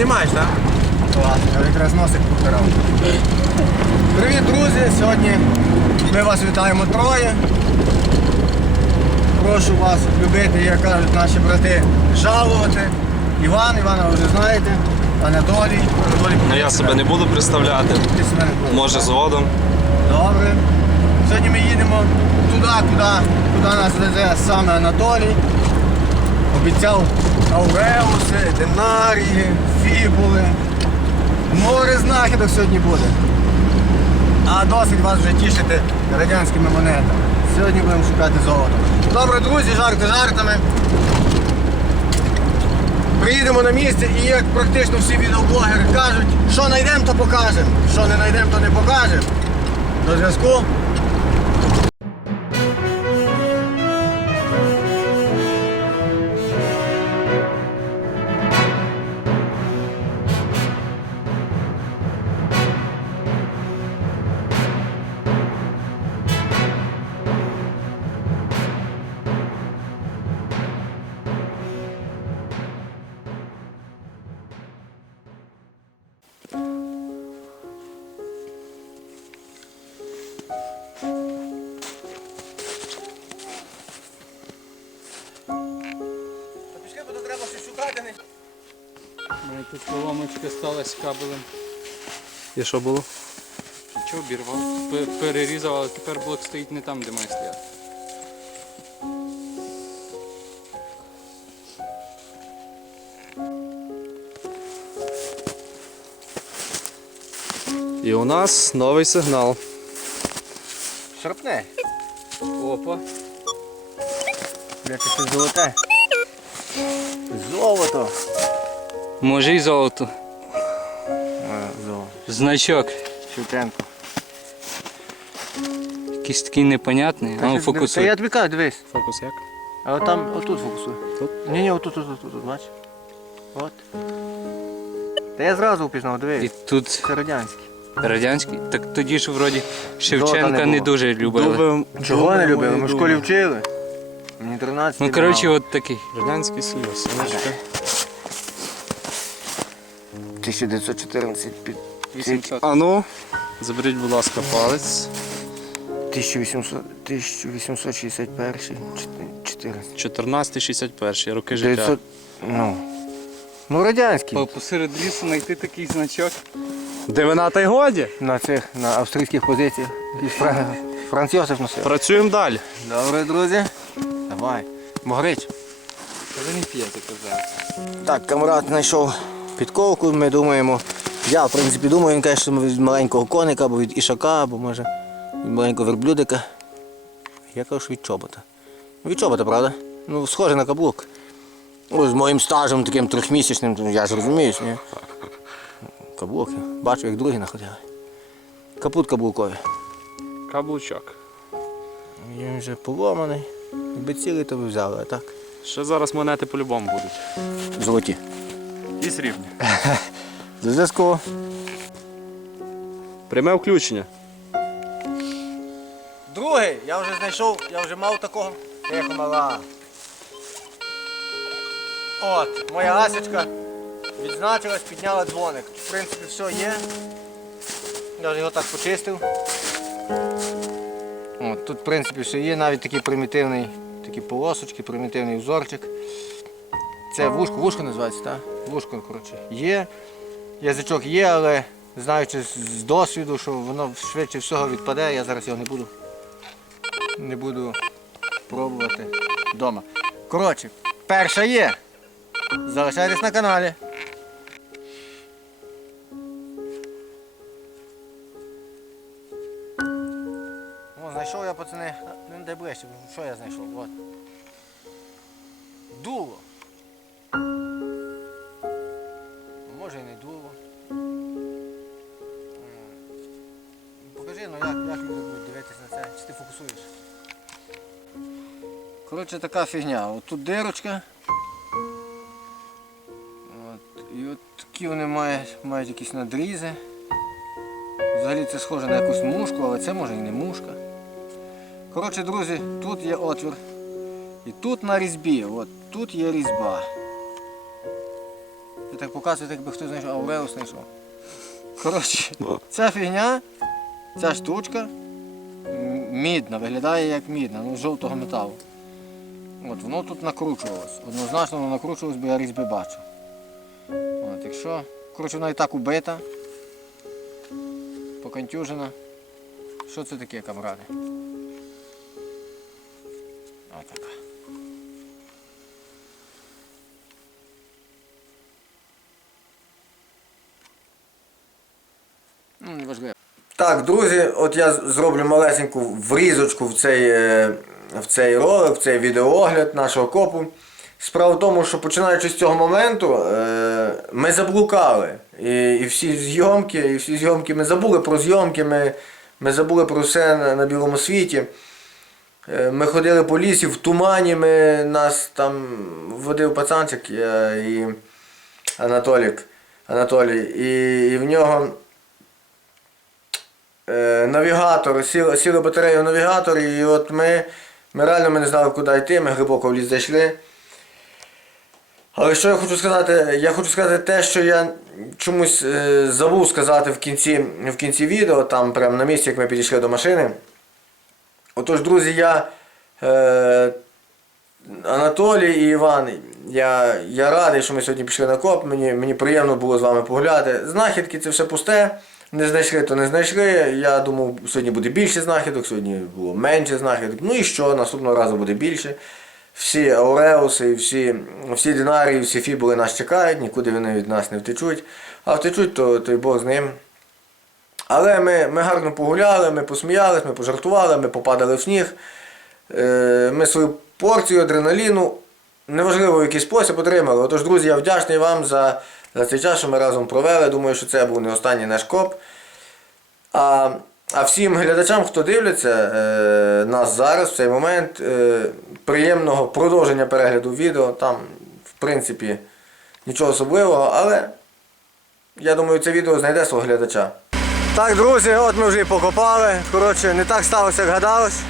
знімаєш, так? Ладно, я якраз носик повтирав. Привіт, друзі! Сьогодні ми вас вітаємо троє. Прошу вас любити, як кажуть наші брати, жалувати. Іван, Івана ви вже знаєте, Анатолій. Анатолій Ну я себе не буду представляти. Ти себе не будеш, Може так? згодом. Добре. Сьогодні ми їдемо туди, куди, куди нас везе саме Анатолій. Обіцяв ауреуси, динарії, фібули. Море знахідок сьогодні буде. А досить вас вже тішити радянськими монетами. Сьогодні будемо шукати золото. Добре, друзі, жарти жартами. Приїдемо на місце і як практично всі відеоблогери кажуть, що знайдемо, то покажемо. Що не знайдемо, то не покажемо. До зв'язку. Тут поломочка сталася кабелем. І що було? Нічого обірвав, перерізав, але тепер блок стоїть не там, де має стояти. І у нас новий сигнал. Шарпне. Опа. Бля, це щось золоте. Золото. Може і золото. Золото. Значок. Шевченко. Якийсь такий непонятний. А ну Та я тобі кажу, дивись. Фокус як? А от там, отут фокусуй. Тут? Ні, ні, отут, отут, отут, бач. От. Та я зразу впізнав, І дивись. тут Це радянський. радянський. Так тоді ж вроді Золота Шевченка не не було. дуже любили. Чого не любили? Ми в школі вчили. Мені 13 Ну коротше, от такий. Радянський Союз. Сонечко. 1914 під 800. А ну, заберіть, будь ласка, палець. 1800, 1861, 14. 1461 роки життя. 900, ну. Ну, радянський. По- Посеред лісу знайти такий значок. Дивина та й годі. На цих, на австрійських позиціях. І Фра... Франц Йосиф носив. Працюємо далі. Добре, друзі. Давай. Могрич. Ви не п'єте казав. Так, камрад знайшов підковку, ми думаємо. Я, в принципі, думаю, він каже, що від маленького коника, або від ішака, або може від маленького верблюдика. Я кажу, що від чобота. Ну, Від чобота, правда? Ну, схоже на каблук. Ну, з моїм стажем таким трьохмісячним, то я ж розумію, ні. Каблук. Бачу, як другі находили. Капут каблуковий. Каблучок. Він вже поломаний. Якби цілий, то ви взяли, а так. Ще зараз монети по-любому будуть. Золоті. І срібні. До зв'язку. Пряме включення. Другий, я вже знайшов, я вже мав такого. Тихо, мала. От, моя Асечка відзначилась, підняла дзвоник. В принципі, все є. Я вже його так почистив. От, тут, в принципі, все є, навіть такий примітивний, такі полосочки, примітивний узорчик. Це вушко, вушко називається, так? Вушко, коротше, є. Язичок є, але знаючи з- досвіду, що воно швидше всього відпаде, я зараз його не буду. Не буду пробувати вдома. Коротше, перша є. Залишайтесь на каналі. Коротше, така фігня. От тут дирочка. От, і от такі вони мають, мають якісь надрізи. Взагалі це схоже на якусь мушку, але це може і не мушка. Коротше, друзі, тут є отвір. І тут на різьбі, от тут є різьба. Я так показує, якби хтось знайшов, Ауреус знайшов. Коротше, ця фігня, ця штучка мідна, виглядає як мідна, ну з жовтого металу. От, воно тут накручувалось. Однозначно воно накручувалось, бо я різьби бачу. От, якщо, коротше, вона і так убита, поконтюжена. Що це таке, камради? Отака. Ну, неважливо. Так, друзі, от я зроблю малесеньку врізочку в цей, е, в цей ролик, в цей відеоогляд нашого копу. Справа в тому, що починаючи з цього моменту, е, ми заблукали. І, і всі зйомки, і всі зйомки ми забули про зйомки, ми, ми забули про все на, на білому світі. Е, Ми ходили по лісі в тумані, ми, нас там водив пацанчик я, і Анатолік, Анатолій. І, і в нього е, навігатор, сіли, сіли батарею в навігатор, і от ми, ми реально ми не знали, куди йти, ми глибоко в ліс зайшли. Але що я хочу сказати? Я хочу сказати те, що я чомусь е, забув сказати в кінці, в кінці відео, там прямо на місці, як ми підійшли до машини. Отож, друзі, я е, Анатолій і Іван, я, я радий, що ми сьогодні пішли на коп. Мені, мені приємно було з вами погуляти. Знахідки це все пусте. Не знайшли, то не знайшли. Я думав, сьогодні буде більше знахідок, сьогодні було менше знахідок. Ну і що, наступного разу буде більше. Всі Ауреуси, всі, всі динарії, всі фібули нас чекають, нікуди вони від нас не втечуть. А втечуть, то, то й Бог з ним. Але ми, ми гарно погуляли, ми посміялись, ми пожартували, ми попадали в сніг. Е, Ми свою порцію адреналіну, неважливо в який спосіб отримали. Отож, друзі, я вдячний вам за, за цей час, що ми разом провели. Думаю, що це був не останній наш коп. А, а всім глядачам, хто дивляться е, нас зараз, в цей момент, е, приємного продовження перегляду відео. Там, в принципі, нічого особливого, але я думаю, це відео знайде свого глядача. Так, друзі, от ми вже і покопали. Коротше, не так сталося, як гадалось.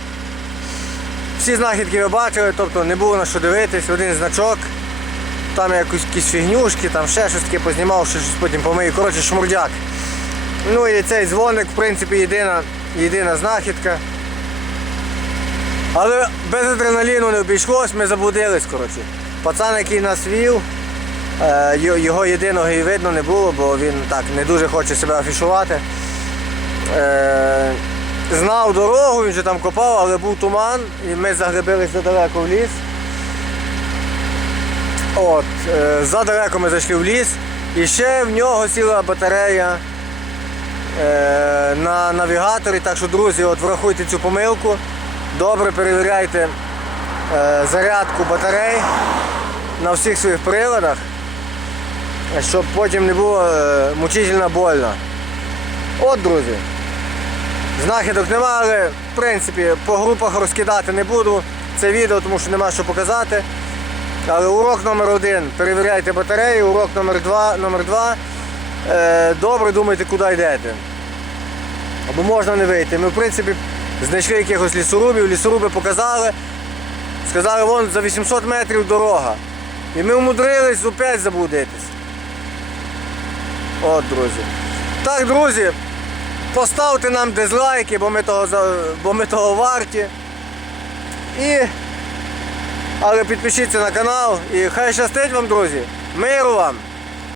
Всі знахідки ви бачили, тобто не було на що дивитись, один значок, там якісь, фігнюшки, там ще щось таке познімав, ще щось потім помию. Коротше, шмурдяк. Ну і цей дзвоник, в принципі, єдина, єдина знахідка. Але без адреналіну не обійшлось, ми заблудились, коротше. Пацан, який нас вів, е, його єдиного і видно не було, бо він так не дуже хоче себе афішувати. Знав дорогу, він вже там копав, але був туман, і ми заглибились задалеко в ліс. От, е, задалеко ми зайшли в ліс, і ще в нього сіла батарея е, на навігаторі. Так що, друзі, от врахуйте цю помилку. Добре перевіряйте е, зарядку батарей на всіх своїх приладах, щоб потім не було мучительно больно. От, друзі. Знахідок нема, але в принципі по групах розкидати не буду це відео, тому що нема що показати. Але урок номер один перевіряйте батареї, урок номер два, номер два е, добре думайте, куди йдете. Або можна не вийти. Ми в принципі знайшли якихось лісорубів, лісоруби показали, сказали, вон за 800 метрів дорога. І ми вмудрились опять заблудитись. От, друзі. Так, друзі, поставте нам дизлайки, бо ми того, бо ми того варті. І... Але підпишіться на канал і хай щастить вам, друзі. Миру вам!